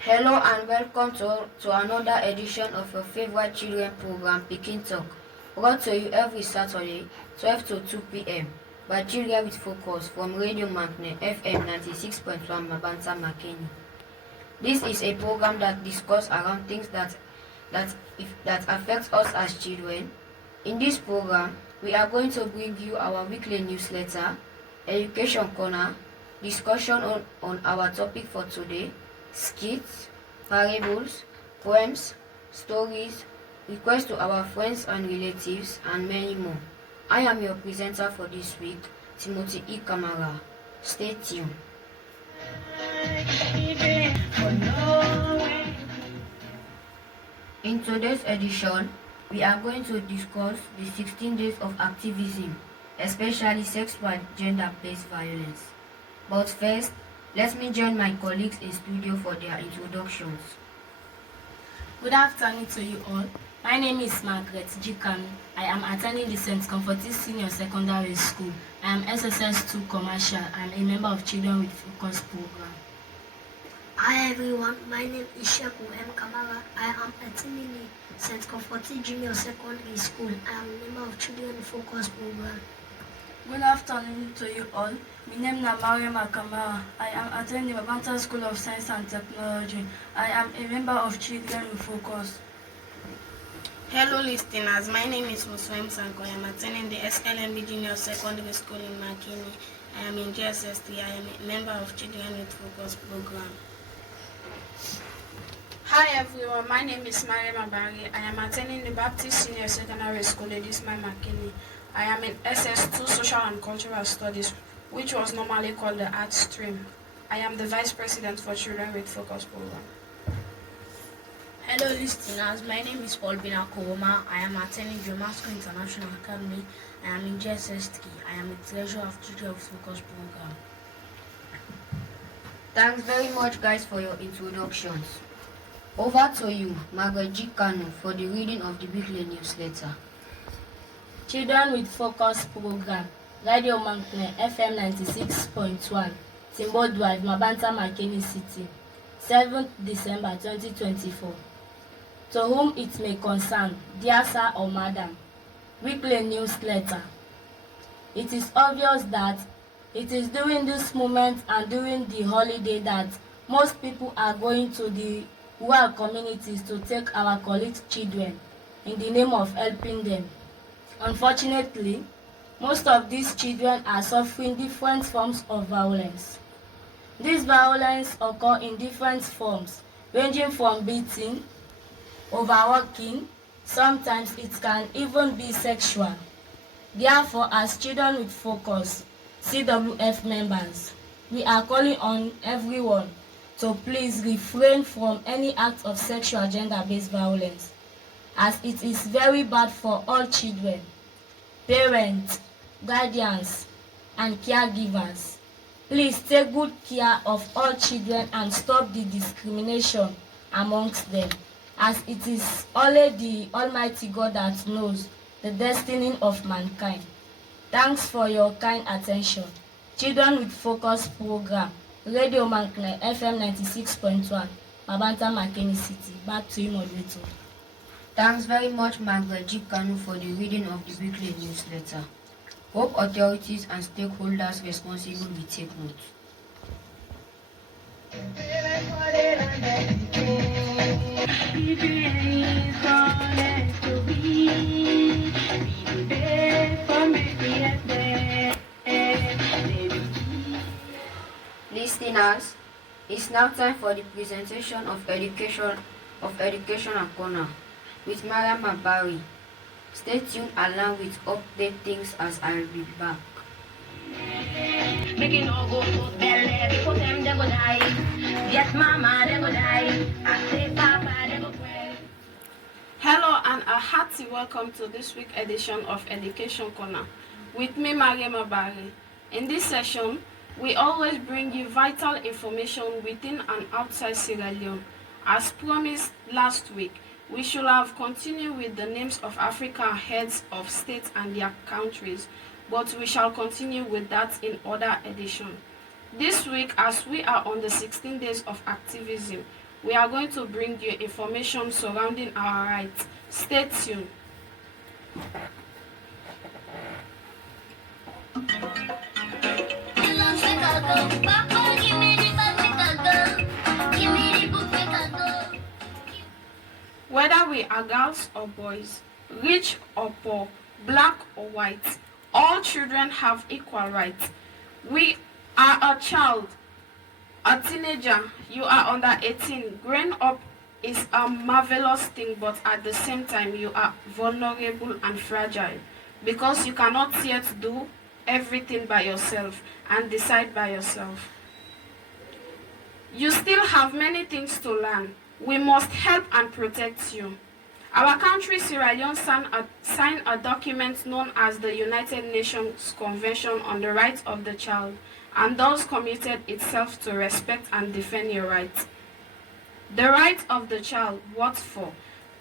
Hello and welcome to another edition of your favorite children program, Pikin Talk, brought to you every Saturday, 12 to 2 p.m. by Children with Focus from Radio Magnet FM 96.1 Mabanta Makeni. This is a program that discusses around things that affect us as children. In this program, we are going to bring you our weekly newsletter, education corner, discussion on our topic for today, skits, parables, poems, stories, requests to our friends and relatives, and many more. I am your presenter for this week, Timothy E. Kamara. Stay tuned. In today's edition, we are going to discuss the 16 days of activism, especially sexual gender-based violence. But first, let me join my colleagues in studio for their introductions. Good afternoon to you all. My name is Margaret Jikanu. I am attending the St. Comfortis Senior Secondary School. I am SSS2 Commercial and a member of Children with Focus program. Hi everyone, my name is Sheku M. Kamara. I am attending the St. Comfortis Junior Secondary School. I am a member of Children with Focus program. Good afternoon to you all. My name is Mariam Kamara. I am attending the Mabanta School of Science and Technology. I am a member of Children with Focus. Hello listeners, my name is Muswem Sanko. I am attending the SLMB Junior Secondary School in Makini. I am in GSS3. I am a member of Children with Focus program. Hi everyone, my name is Mariam Abari. I am attending the Baptist Senior Secondary School in Dismay Makini. I am in SS2 Social and Cultural Studies, which was normally called the Art Stream. I am the Vice President for Children with Focus program. Hello listeners, my name is Paul Bina Koroma. I am attending Jomasco International Academy. I am in GSS3. I am the Treasurer of Children with Focus program. Thanks very much guys for your introductions. Over to you, Margaret G. Kanu, for the reading of the weekly newsletter. Children with Focus program, Radio Magnet FM 96.1, Timbo Drive, Mabanta Makeni City, 7th December 2024. To whom it may concern, dear sir or madam, weekly newsletter. It is obvious that it is during this moment and during the holiday that most people are going to the rural communities to take our colleagues' children in the name of helping them. Unfortunately, most of these children are suffering different forms of violence. This violence occurs in different forms, ranging from beating, overworking, sometimes it can even be sexual. Therefore, as Children with Focus, CWF members, we are calling on everyone to please refrain from any act of sexual gender-based violence, as it is very bad for all children, parents, guardians, and caregivers. Please take good care of all children and stop the discrimination amongst them, as it is only the Almighty God that knows the destiny of mankind. Thanks for your kind attention. Children with Focus program, Radio Magnet FM 96.1, Mabanta Makeni City. Back to you, moderator. Thanks very much, Margaret G. Kanu, for the reading of the weekly newsletter. Hope authorities and stakeholders responsible will take note. Listeners, it's now time for the presentation of Education and Corner with Mariam Abari. Stay tuned along with update things as I'll be back. Making all go to belly, before them they go die. Yes, mama, they go die. I say, papa, they go pray. Hello and a hearty welcome to this week's edition of Education Corner with me, Mariam Abari. In this session, we always bring you vital information within and outside Sierra Leone. As promised last week, We should have continued with the names of African heads of states and their countries, but we shall continue with that in other edition. This week, as we are on the 16 days of activism, we are going to bring you information surrounding our rights. Stay tuned. Whether we are girls or boys, rich or poor, black or white, all children have equal rights. We are a child, a teenager, you are under 18. Growing up is a marvelous thing, but at the same time you are vulnerable and fragile because you cannot yet do everything by yourself and decide by yourself. You still have many things to learn. We must help and protect you. Our country, Sierra Leone, signed a document known as the United Nations Convention on the Rights of the Child, and thus committed itself to respect and defend your rights. The rights of the child, what for?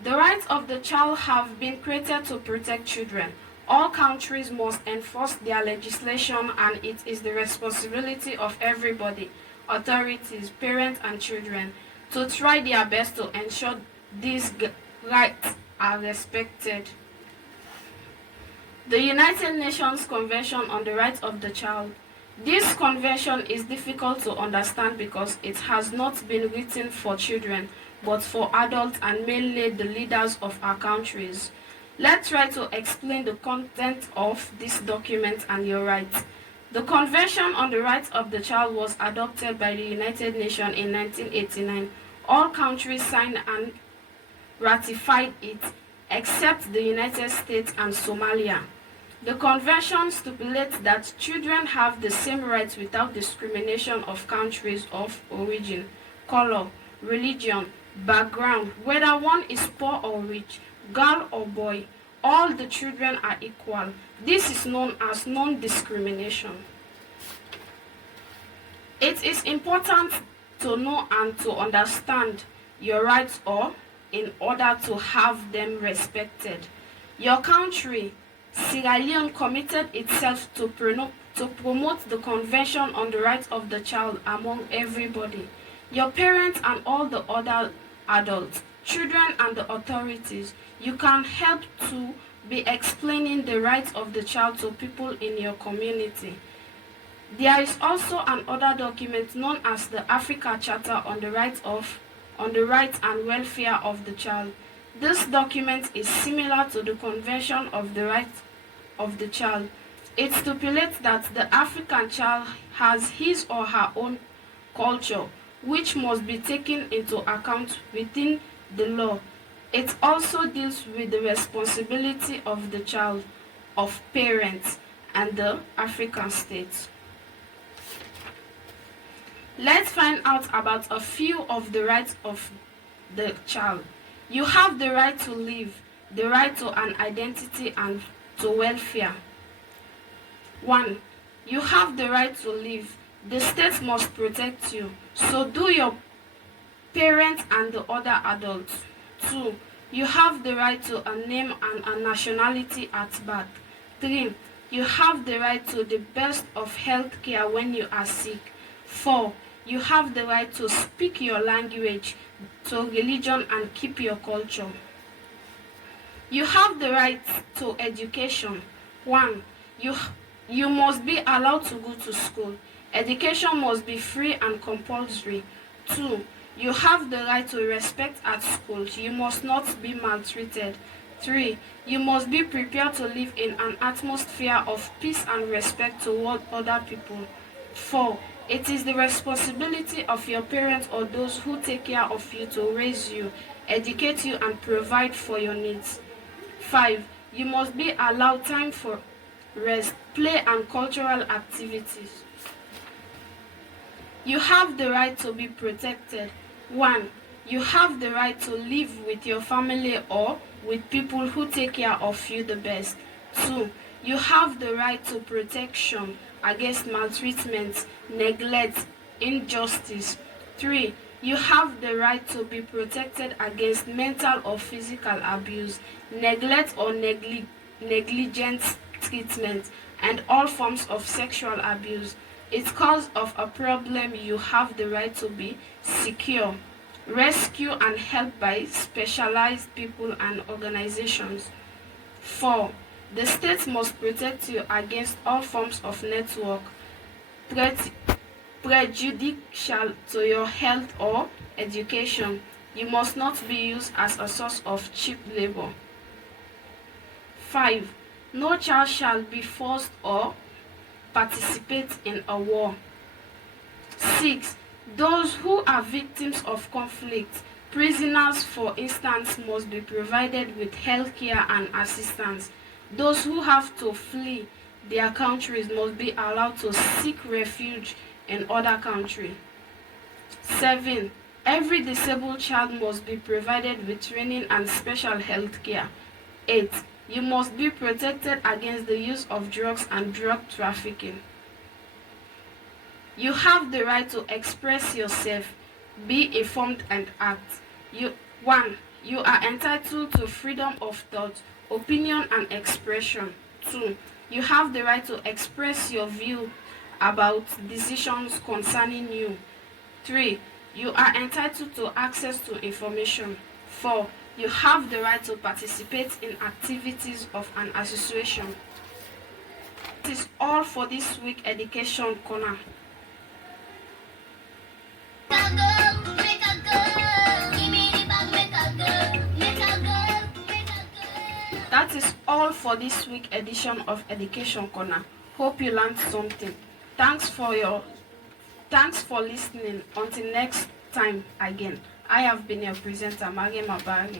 The rights of the child have been created to protect children. All countries must enforce their legislation, and it is the responsibility of everybody, authorities, parents, and children, to try their best to ensure these rights are respected. The United Nations Convention on the Rights of the Child. This convention is difficult to understand because it has not been written for children, but for adults and mainly the leaders of our countries. Let's try to explain the content of this document and your rights. The Convention on the Rights of the Child was adopted by the United Nations in 1989. All countries signed and ratified it, except the United States and Somalia. The convention stipulates that children have the same rights without discrimination of countries of origin, color, religion, background, whether one is poor or rich, girl or boy. All the children are equal. This is known as non-discrimination. It is important to know and to understand your rights in order to have them respected. Your country, Sierra Leone, committed itself to promote the Convention on the Rights of the Child among everybody. Your parents and all the other adults, children and the authorities, you can help to be explaining the rights of the child to people in your community. There is also another document known as the Africa Charter on the Rights and Welfare of the Child. This document is similar to the Convention of the Rights of the Child. It stipulates that the African child has his or her own culture, which must be taken into account within the law. It also deals with the responsibility of the child, of parents, and the African states. Let's find out about a few of the rights of the child. You have the right to live, the right to an identity and to welfare. 1. You have the right to live. The state must protect you. So do your parents and the other adults. 2. You have the right to a name and a nationality at birth. 3. You have the right to the best of health care when you are sick. 4. You have the right to speak your language, to religion, and keep your culture. You have the right to education. 1. You must be allowed to go to school. Education must be free and compulsory. 2. You have the right to respect at school. You must not be maltreated. 3. You must be prepared to live in an atmosphere of peace and respect toward other people. 4. It is the responsibility of your parents or those who take care of you to raise you, educate you, and provide for your needs. 5. You must be allowed time for rest, play, and cultural activities. You have the right to be protected. 1. You have the right to live with your family or with people who take care of you the best. 2. You have the right to protection against maltreatment, neglect, injustice. 3. You have the right to be protected against mental or physical abuse, neglect or negligent treatment, and all forms of sexual abuse. It's cause of a problem. You have the right to be secure, rescue and help by specialized people and organizations. 4. The state must protect you against all forms of network prejudicial to your health or education. You must not be used as a source of cheap labor. 5. No child shall be forced or participate in a war. 6. Those who are victims of conflict, prisoners for instance, must be provided with health care and assistance. Those who have to flee their countries must be allowed to seek refuge in other countries. 7. Every disabled child must be provided with training and special health care. 8. You must be protected against the use of drugs and drug trafficking. You have the right to express yourself, be informed and act. 1. You are entitled to freedom of thought, opinion and expression. 2. You have the right to express your view about decisions concerning you. 3. You are entitled to access to information. 4. You have the right to participate in activities of an association. That is all for this week Education Corner. That is all for this week edition of Education Corner. Hope you learned something. Thanks for listening. Until next time again. I have been your presenter, Mariam Abari.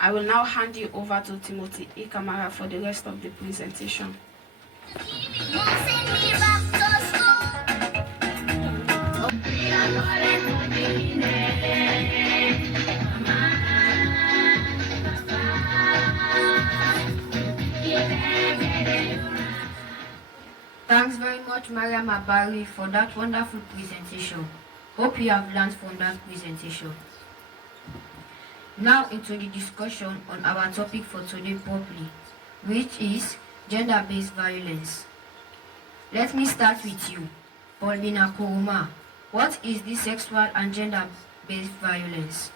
I will now hand you over to Timothy E. Kamara for the rest of the presentation. Thanks very much, Mariam Abari, for that wonderful presentation. Hope you have learned from that presentation. Now into the discussion on our topic for today properly, which is gender-based violence. Let me start with you, Paulina Kuruma. What is the sexual and gender-based violence?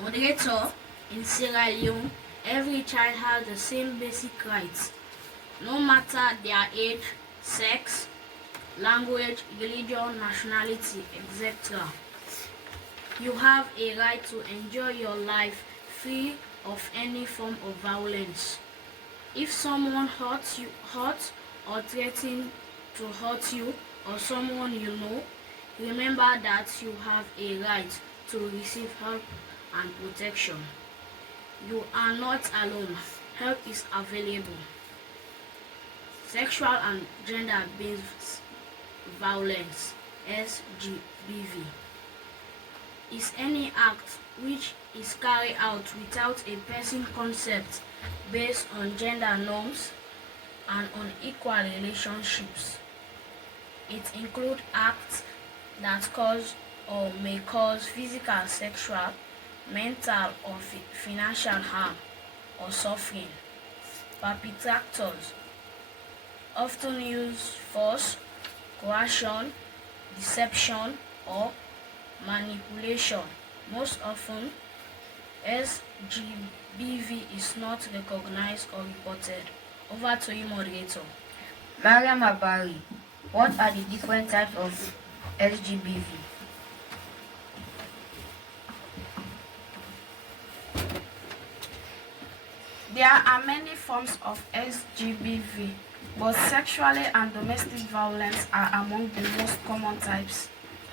Moderator, in Sierra Leone, every child has the same basic rights, no matter their age, sex, language, religion, nationality, etc. You have a right to enjoy your life free of any form of violence. If someone hurts or threatens to hurt you or someone you know, remember that you have a right to receive help and protection. You are not alone. Help is available. Sexual and gender-based violence, Sgbv, is any act which is carried out without a person's consent based on gender norms and unequal relationships. It includes acts that cause or may cause physical, sexual, mental or financial harm or suffering. Perpetrators often use force, coercion, deception, or manipulation. Most often, Sgbv is not recognized or reported. Over to you, moderator. Mariam Abari, what are the different types of Sgbv? There are many forms of Sgbv, but sexually and domestic violence are among the most common types.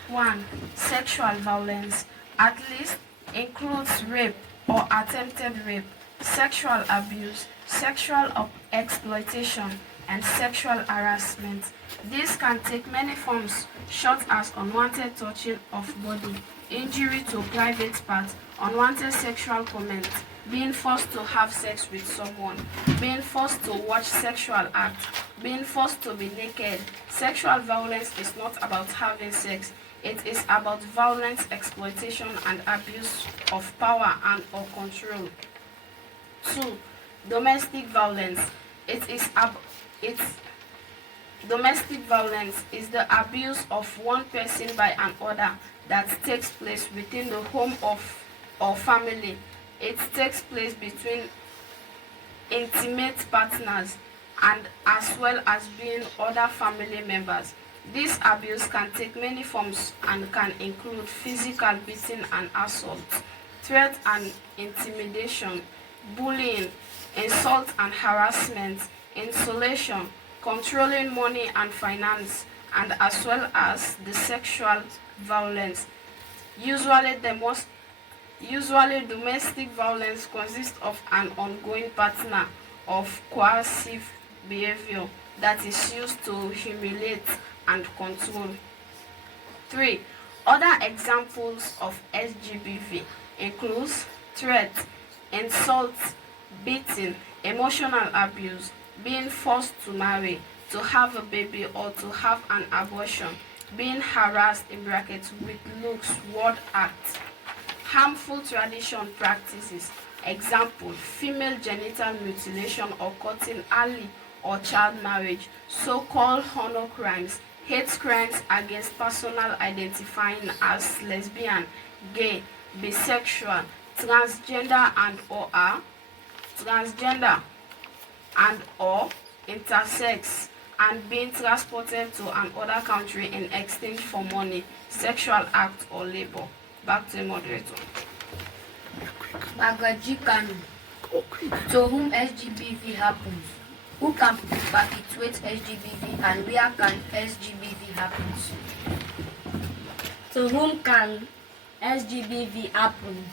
1. Sexual violence, at least, includes rape or attempted rape, sexual abuse, sexual exploitation, and sexual harassment. This can take many forms, such as unwanted touching of body, injury to private parts, unwanted sexual comment, being forced to have sex with someone, being forced to watch sexual acts, being forced to be naked. Sexual violence is not about having sex. It is about violence, exploitation, and abuse of power and or control. 2. Domestic violence. Domestic violence is the abuse of one person by another that takes place within the home of or family. It takes place between intimate partners and as well as being other family members. This abuse can take many forms and can include physical beating and assault, threat and intimidation, bullying, insult and harassment, insulation, controlling money and finance, and as well as the sexual violence. Usually domestic violence consists of an ongoing pattern of coercive behavior that is used to humiliate and control. 3. Other examples of SGBV includes threat, insult, beating, emotional abuse, being forced to marry, to have a baby or to have an abortion, being harassed in brackets with looks, word acts, harmful tradition practices. Example, female genital mutilation or cutting early or child marriage, so-called honor crimes, hate crimes against personnel identifying as lesbian, gay, bisexual, transgender and or intersex, and being transported to another country in exchange for money, sexual act or labor. Back to the moderator. Magaji Kanu, to whom SGBV happens, who can perpetuate SGBV and where can SGBV happen? To whom can SGBV happen?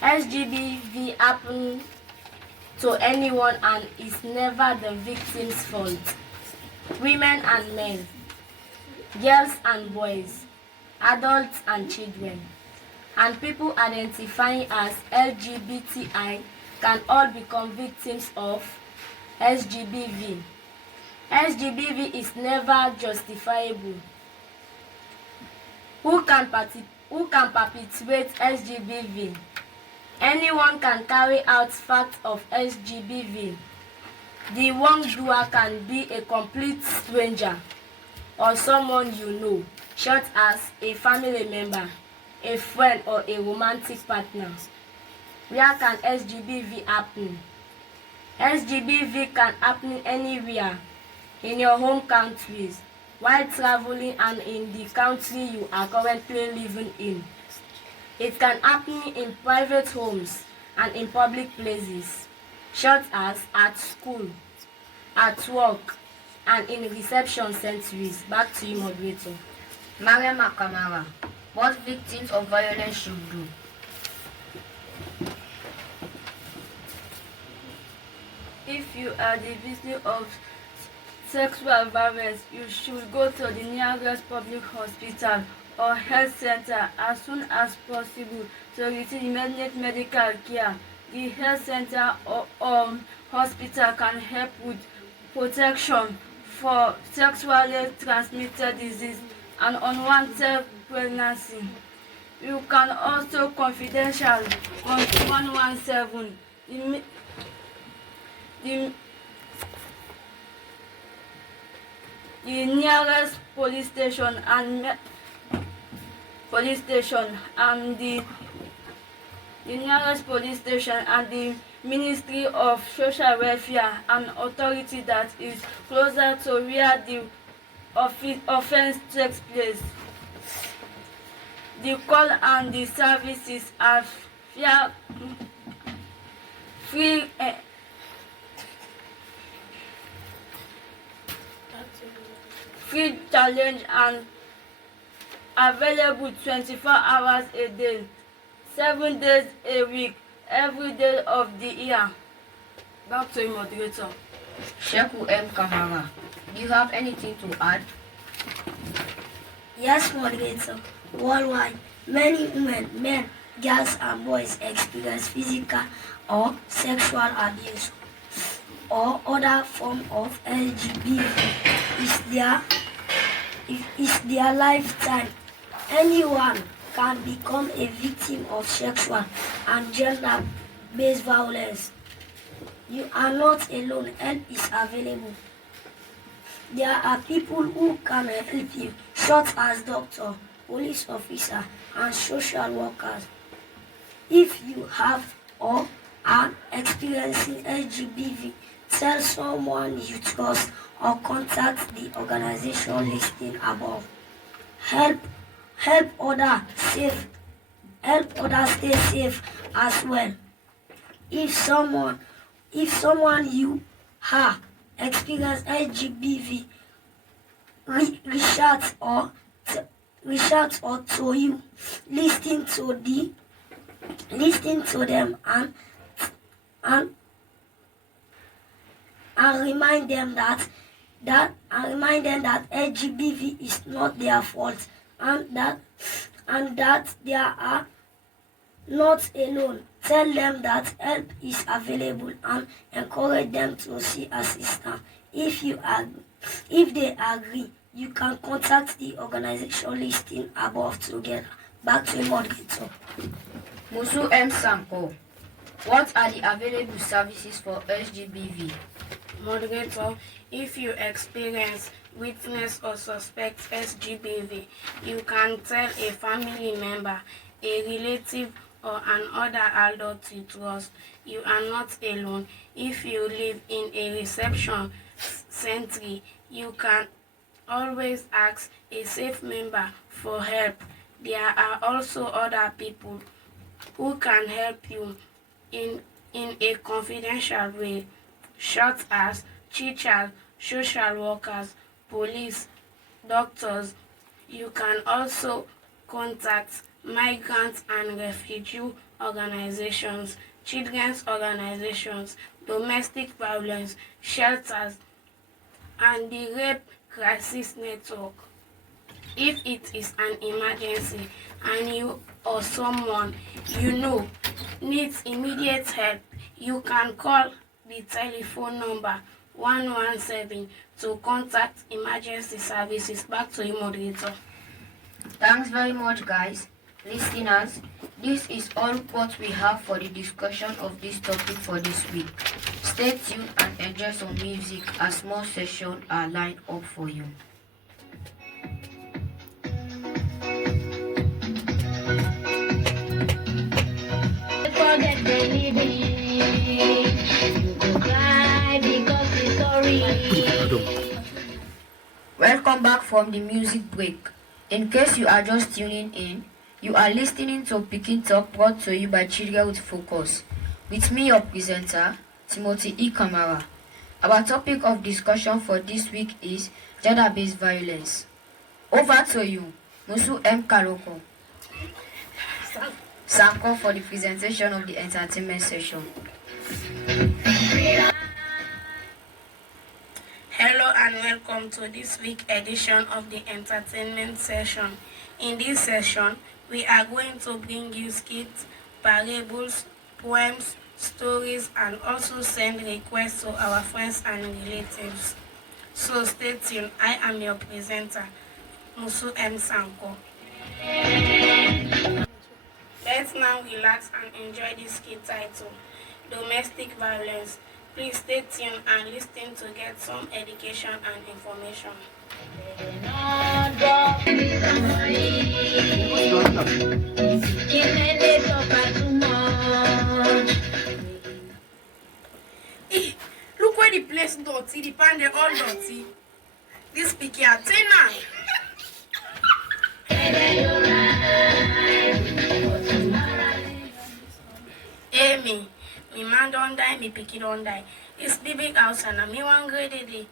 SGBV happen to anyone and is never the victim's fault. Women and men, girls and boys, adults and children, and people identifying as LGBTI can all become victims of SGBV. SGBV is never justifiable. Who can perpetuate SGBV? Anyone can carry out facts of SGBV. The wrongdoer can be a complete stranger or someone you know, such as a family member, a friend, or a romantic partner. Where can SGBV happen? SGBV can happen anywhere, in your home countries, while traveling, and in the country you are currently living in. It can happen in private homes and in public places, such as at school, at work, and in reception centers. Back to you, moderator. Mariam Akamara, what victims of violence should do? If you are the victim of sexual violence, you should go to the nearest public hospital or health center as soon as possible to receive immediate medical care. The health center or hospital can help with protection for sexually transmitted disease and unwanted pregnancy. You can also confidential on 117 the nearest police station and the Ministry of Social Welfare and authority that is closer to where the offense takes place. The call and the services are free challenge and available 24 hours a day, 7 days a week, every day of the year. Back to you, moderator. Sheku M. Kamara, do you have anything to add? Yes, moderator. Worldwide, many women, men, girls, and boys experience physical or sexual abuse or other form of LGBT. It's their lifetime Anyone can become a victim of sexual and gender-based violence. You are not alone. Help is available. There are people who can help you, such as doctor, police officer, and social workers. If you have or are experiencing Sgbv, tell someone you trust or contact the organization listed above. Help others stay safe as well. If someone you have experienced Sgbv, reach out or to you, listen to them and remind them that Sgbv is not their fault and that they are not alone. Tell them that help is available and encourage them to see assistance. If they agree, you can contact the organization listed above together. Back to you, moderator. Musu M. Sanko, what are the available services for Sgbv? Moderator, if you experience, witness or suspect Sgbv, you can tell a family member, a relative or another adult you trust. You are not alone. If you live in a reception center, you can always ask a safe member for help. There are also other people who can help you in a confidential way, such as teachers, social workers, police, doctors. You can also contact migrant and refugee organizations, children's organizations, domestic violence shelters, and the rape crisis network. If it is an emergency and you or someone you know needs immediate help, you can call the telephone number 117 to contact emergency services. Back to you, moderator. Thanks very much, guys. Listeners, this is all what we have for the discussion of this topic for this week. Stay tuned and enjoy some music as more sessions are lined up for you. Forget the living. You go cry because you're sorry. Welcome back from the music break. In case you are just tuning in, you are listening to Pikin Talk brought to you by Children with Focus. With me, your presenter, Timothy E. Kamara. Our topic of discussion for this week is gender-based violence. Over to you, Musu M. Kaloko. Sanko for the presentation of the entertainment session. Hello and welcome to this week's edition of the entertainment session. In this session, we are going to bring you skits, parables, poems, stories, and also send requests to our friends and relatives. So stay tuned. I am your presenter, Musu M. Sanko. Let's now relax and enjoy this skit title, Domestic Violence. Please stay tuned and listen to get some education and information. Look where the place dirty, the pan they all dirty. This picky Athena. Amy, me man don't die, me picky don't die. It's the big house and me one great day.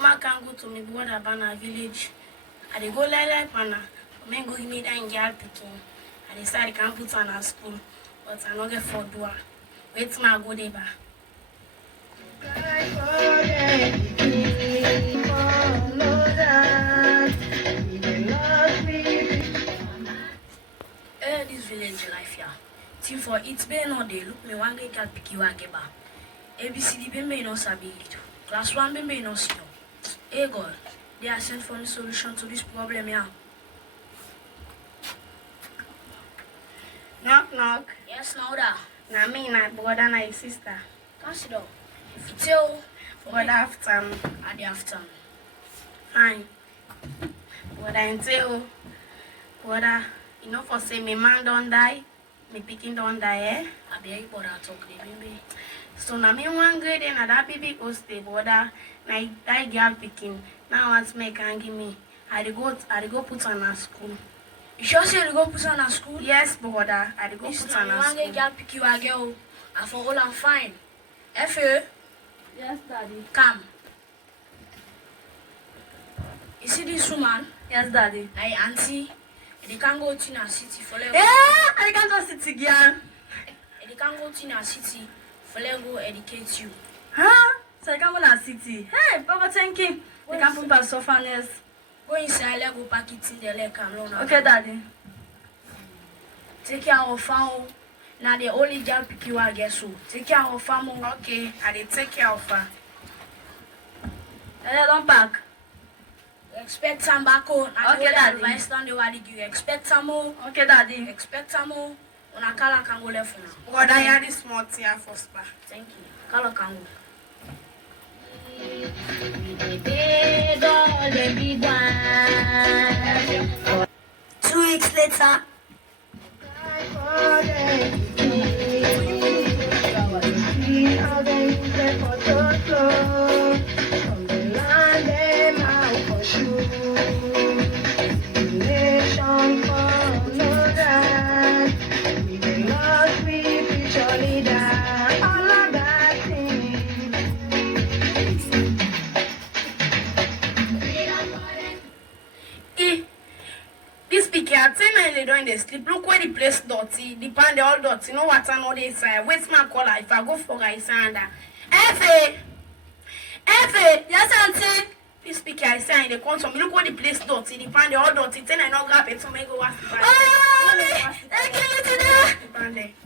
Ma can go to me brother Bana village. I dey go like Bana. Me go give me that girl picking. I decide I can put on a school, but I no get for do. Wait ma go there ba. This village life here. Till for it be no day. Look me one girl pick you ageba. ABCD be no sabi it. Class 1 be no see no. Hey God, they are sent for me solution to this problem here. Knock knock. Yes, now da. Na me, na brother, na your sister. Consider. If you tell Good afternoon. at the afternoon. Fine. Brother, until brother, you know for say me man don't die, me pikin don't die, eh? I beg brother talk the baby. So now me one grade and that baby go stay, brother. Na that girl pikin. Now once me can give me, I dey go put her in school. You sure say you go put her in school? Yes, brother. I dey go This put time her you in want school. get girl pick you a girl and for all I'm fine. F.A. Yes, Daddy. Come. You see this woman? Yes, Daddy. My auntie. They can't go to a city for Lego. I can't go sit again. They can't go to a city for Lego educate you. Huh? So I can't go to city. Hey, Papa, thank you. They can't put us off on this. Go inside Lego pack it in the leg and run out. Okay, Daddy. Take care of family. Now the only girl pick you, I guess so. Take care of family. Okay, I dey take care of her. Hey, don't pack. Expect some back on. Okay, Daddy. Advice down the way you expect some more. Okay, Daddy. Expect some more. When I call can go left now. Brother, you are the small tea for spa. Thank you. Call can go. Big all the big one. 2 weeks later, This pikin, I tell you, they don't dey sleep. Look where the place dirty. The pan they all dirty. No water, no dey inside. Wait my color. If I go for her, it's under. Efe! Yes, auntie. This pikin, I say, they come to me. Look where the place dirty. The pan they all dirty. Tell I not grab it. So me go wash the pan.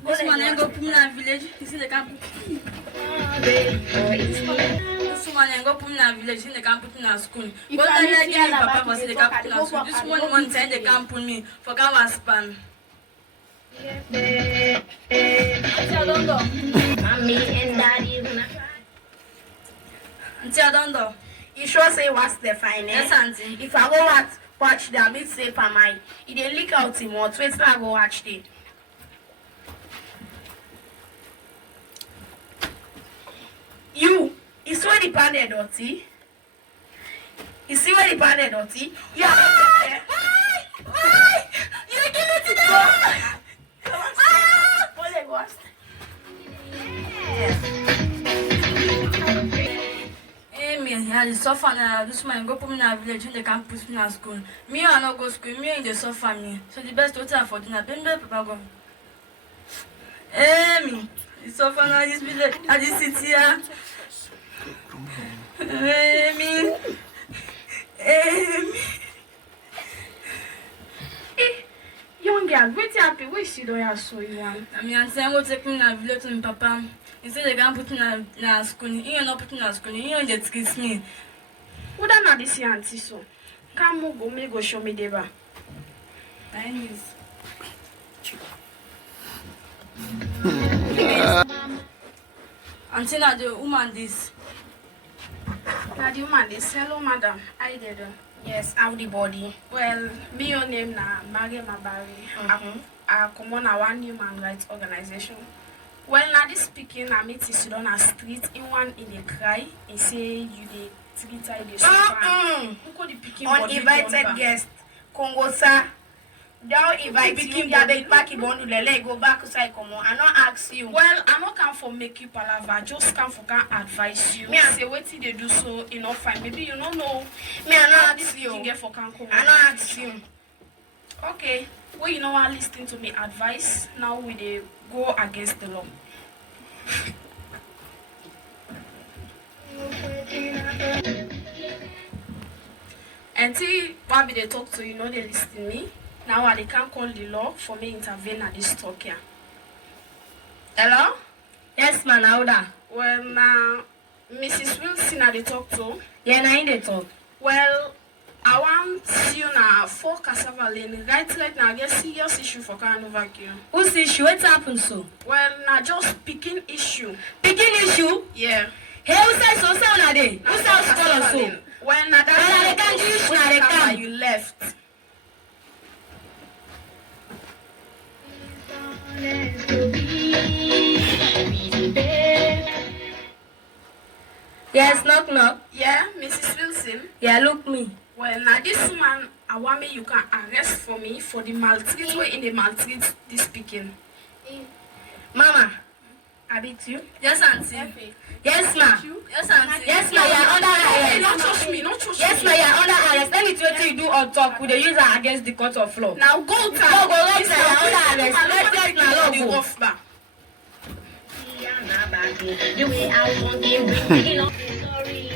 This man ain't go put me in a village. You see they can't put. This man ain't go put me in a village. You see they can't put me in a school. But I like you, Papa, but they can't put me in a school. This one time they can't put me for Gawa span. Auntie, I don't know. Mommy and Daddy gonna try. Auntie, I don't know. You sure say what's the fine, eh? Yes, auntie. If I go watch them, it's safe for mine. If they leak out in more, wait till I go watch it. You see where the pan is dirty? You see where the pan is dirty? Yeah. Why? You kill it today. Hey, me, I dey suffer now. This man go put me in a village and they can't put me in a school. Me, I not go school. Me, they suffer me. So the best hotel for dinner. Bembe, Papa go. Hey, me, they suffer now. This village, at this city here. Hey, me. Hey, me. Young girl, wait happy. Wait, she don't have so you want. I mean, I'm saying, go take me in a village to my papa. He said they can't put me in a school. He ain't not put me in a school. He ain't just kiss me. What are not this auntie so? Come on, go me go show me the bar. Chinese. Auntie, now the woman this. Now the woman, they hello madam. I did. Yes, how the body. Well, me your name na Maggie Mabari. I come on a one human rights organization. Well, now this speaking, I meet you on a street. In one in a cry, he say you the treat her the super. Uninvited guest. Congo sir. Don't invite you. Ya beg back you bond lele go back inside come on. I not ask you. Well, I not come for make you palaver. Just come for can advise you. Me, I say what they do so enough fine. Maybe you don't know. Me, I not this ask you. thing get for can come. I not ask you. Okay. Well, you know what? Listening to me advice. Now we dey go against the law. Until what be they talk to you, know they listen me. Now they can't call the law for me intervene at this talk here. Hello? Yes, man, how da? Well, now Mrs. Wilson, I they talk to. Yeah, now in the talk. Well, I want come see you na 4 cassava lane. Right now, get serious issue for carnival vacuum. Who's issue? What happened so? Well, na just picking issue. Picking issue? Yeah. Hey, who said so? Say on a day. Who said so? So? Well, na Well, they can't use na they can. You left. Yes, knock knock. Yeah, Mrs. Wilson. Yeah, look me. Well, now this woman, I want me you can arrest for me for the maltreat way in the maltreat this speaking. Mama, I beat you. Yes, auntie. Yes, ma. Yes, auntie. Yes, ma. You're under Hey, arrest. not touch me, not touch Yes, me. ma. You're under arrest. Let me tell you what you do on top. Could they use her against the court of law? Now go, Go, right This now. You're under arrest. Let's Let's take now law the go. rough back. The way I want it, picking up the story.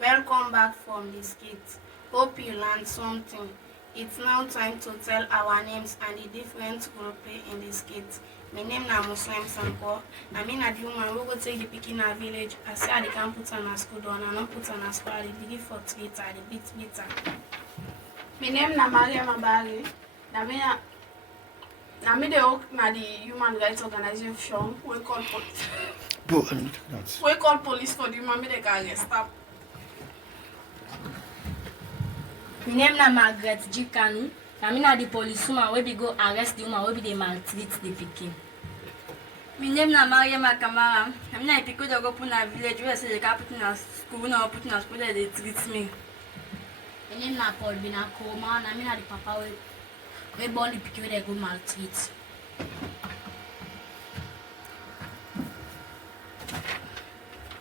Welcome back from the skit. Hope you learned something. It's now time to tell our names and the different role play in the skit. My name is Muslim Sanko. I mean at human we go take the picking our village. I say I can put on a school down and not put on a school. I believe for Twitter, the bit bitter. My name na Maria Mabari. Na me the work na the human rights organization. We call police for the human. Me they can arrest them. My name na Margaret G. Kanu. I mean the policewoman wey be go arrest the woman wey be dey maltreat the pikin. My name na Maria Makamara. I mean I pick the go put na village where say they can put na school, no put na school they treat me. My name na Paul Binakoma. I mean the papa we born the pikin wey they go maltreat.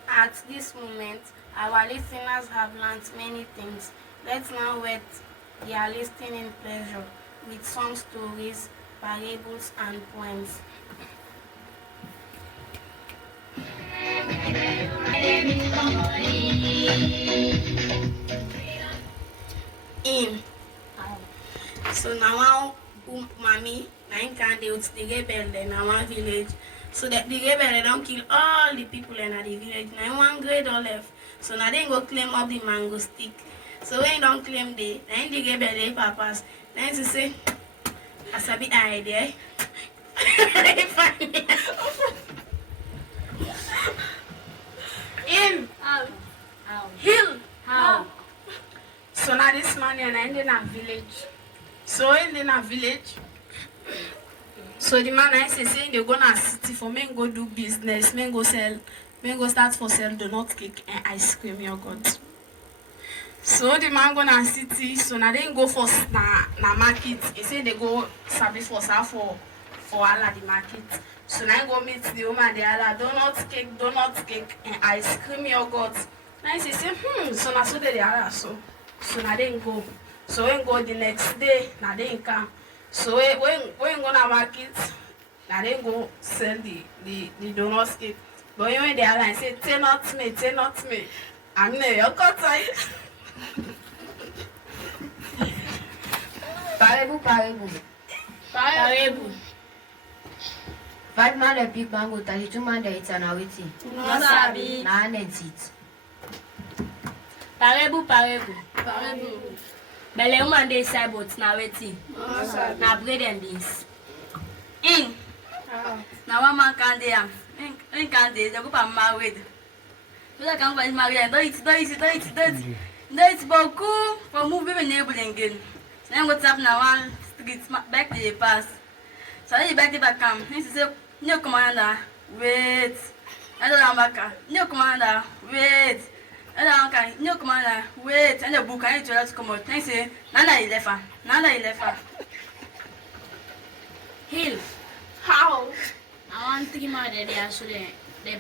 At this moment, our listeners have learned many things. Let's now wait their listening pleasure with some stories, parables, and poems. In. So now mommy, nine can deal with the rebel in our village. So that the rebel they don't kill all the people in the village. Now one grade all left. So now they go claim up the mango stick. So when you don't claim the, then the rebel they papas. Then to say, as a bit idea. In. How? Hill. How? So now this man and in a village. So in a village. So the man I say they go na city for men go do business, men go start for sell donut cake and ice cream yogurt. So the man go na city, so now they go for na market. He say they go service for all the market. So now go meet the woman they all donut cake and ice cream yogurt. Now he say so now so they are so now they go. So when go the next day, now they come. So when go na market, now they go sell the donut cake. But when they are like say, take not me. I'm in your cut time. Parable. Parable. 5 man dey pick mango, 32 man dey eat and na wetin? No sabi. Na hand and teeth. Parable. Parable. Belle woman dey inside but na wetin? No sabi. Na bread and beans. In. Now one man can't dey am. In can't dey. They go for married. So that can go married. Don't eat boku for move baby neighbor again. So then go tap na one street back to the pass. So then you back the back come. He say, no commander, wait. I don't back. No commander, wait. I don't no commander, wait. And the book I need to come out. He say, Nana you left her. Hill. How? I want 3 man there so they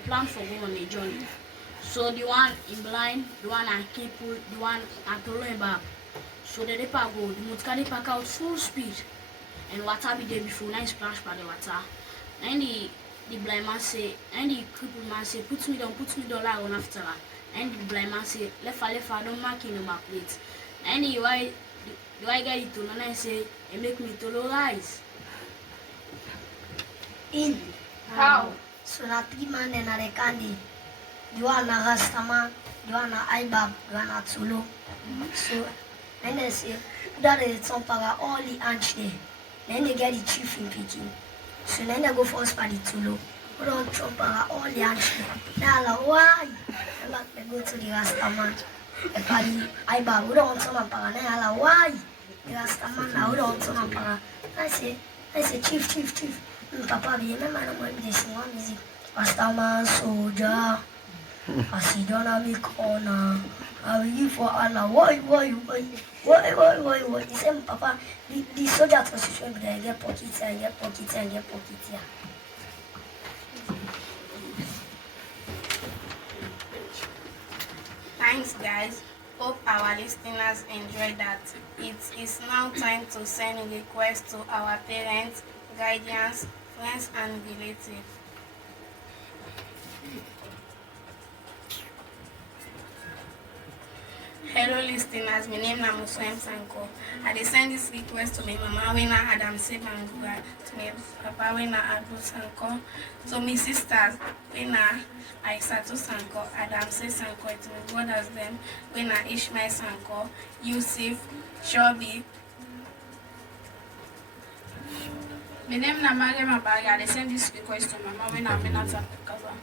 plan for go on a journey. So the one in blind, the one and Kipu, the one and Toloemba. So the pack go, the motor pack out full speed. And water be there before, now splash by the water. And the blind man say, and the crippled man say, put me down like one after her. And the blind man say, left her, don't mark in the back plate. And the white guy it to and say, and make me to rise. In. How? So na 3 man and na the candy. The one na Rastaman, you are na Ibab, you are na Tulo. So then they say that is some para all the ants there. Then they get the chief in Peking. So then they go first for the Tulo. We don't some para all the ants there. Now like why? Then back they go to the Rastaman. The party Ibab, we don't some para. Now like why? The Rastaman now we don't some para. I say chief. Papa be remember when they sing one music. Rastaman soldier. I see down a big corner. I will give for Allah. Why? He said, Papa, the soldier was showing me that I get pockets here. Thanks, guys. Hope our listeners enjoyed that. It is now time to send requests to our parents, guardians, friends, and relatives. Hello listeners, my name is Muswem Sanko. I dey send this request to my mama when I Adam Sebangura, to my papa when I Abu Sanko, to my sisters when I Aisatu Sanko, Adam Se Sanko, to my brothers them when I Ishmael Sanko, Yusuf, Shobi. My name is Maria Mabari. I send this request to my mama when I'm in Atakaza.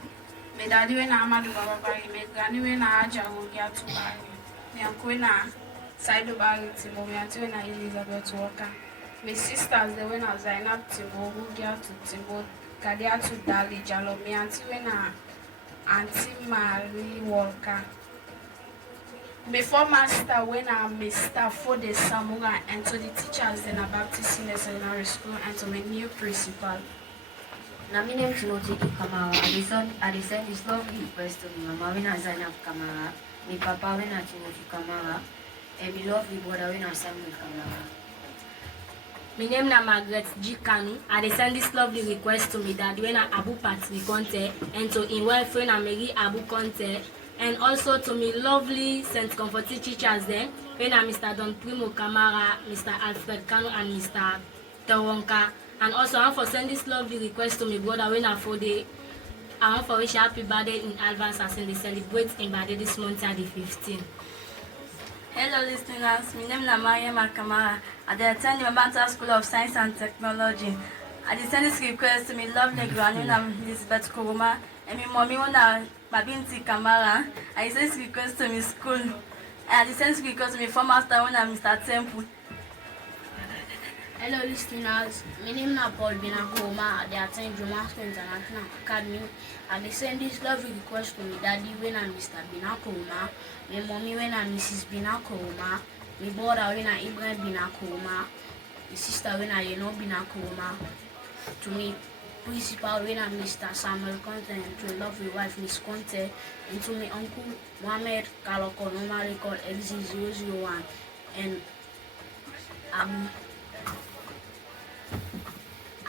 My daddy when I'm Amadu Babari, my granny when I Aja Wogia to Bari. My uncle when I Saido Bari Timo, my auntie when I Elizabeth Walker. My sisters they when I Zainab Timo, Wogia to Timo, Kadia to Dali Jalo, my auntie when I Auntie Marie Walker. Before master when I'm Mr. for the Samurai and to the teachers in a Baptist Senior Secondary School and to my new principal. Na my name is Timothy Kamara. I send this lovely request to my mama when I Zainab Kamara, my papa when I Timothy Kamara, and my lovely brother when I Samuel Kamara. My name is Margaret G. Kanu. I send this lovely request to me dad when I Abu Patri Conte and to in wife when I Mary Abu Conte. And also to me lovely St. Comforting teachers there, when I'm Mr. Don Primo Kamara, Mr. Alfred Kanu, and Mr. Tawonka. And also I want to send this lovely request to my brother when I want to wish happy birthday in advance as they celebrate in birthday this month at the 15th. Hello listeners, my name is Maria Kamara. I attend the Mabanta School of Science and Technology. I send this request to my lovely granny Elizabeth Kuruma and my mommy Babinti Kamara. I send this request to my school. I send this request to my former star when I'm Mr. Temple. Hello listeners, my name is Paul Binakoma. I attend Jomasco International Academy. I send this lovely request to my daddy when I'm Mr. Binakoma, my mommy when I'm Mrs. Binakoma, my brother when I'm Ibrahim Binakoma, my sister when I'm Yeno Binakoma, to me principal when I'm Mr. Samuel Conte, and to a lovely wife Miss Conte, and to my uncle Mohamed Kaloko, normally called XZ001, and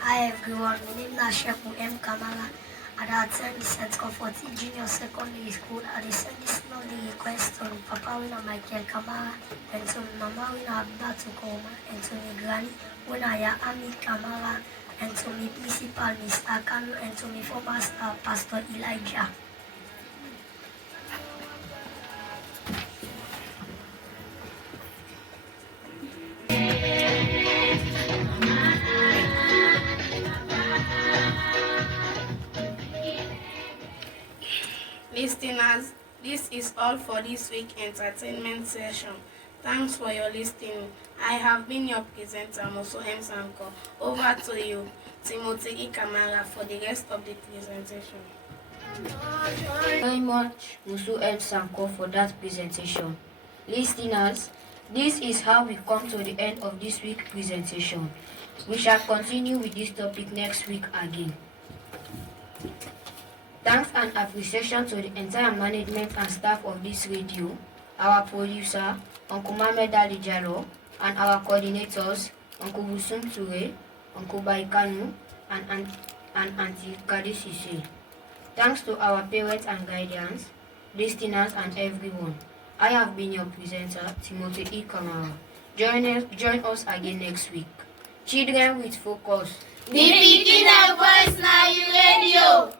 Hi everyone, my name is Sheku M. Kamala. I attend the St. Comforting Junior Secondary School. I send this lovely request to Papa Wina Michael Kamara, and to Mama Wina Abdatu Koma, and to my granny Wina Ami Kamara, and to my principal Mr. Kanu, and to my former star Pastor Elijah. Listeners, this is all for this week's entertainment session. Thanks for your listening. I have been your presenter, Moso M. Sanko. Over to you, Timothy Kamara, for the rest of the presentation. Very much, Musu M. Sanko, for that presentation. Listeners, this is how we come to the end of this week's presentation. We shall continue with this topic next week again. Thanks and appreciation to the entire management and staff of this radio, our producer, Uncle Mohamed Ali Jalo, and our coordinators, Uncle Busum Ture, Uncle Baikanu, and Auntie Kadisisi. Thanks to our parents and guardians, listeners, and everyone. I have been your presenter, Timothy E. Kamara. Join us again next week. Children with focus. The Pikin Voice na radio.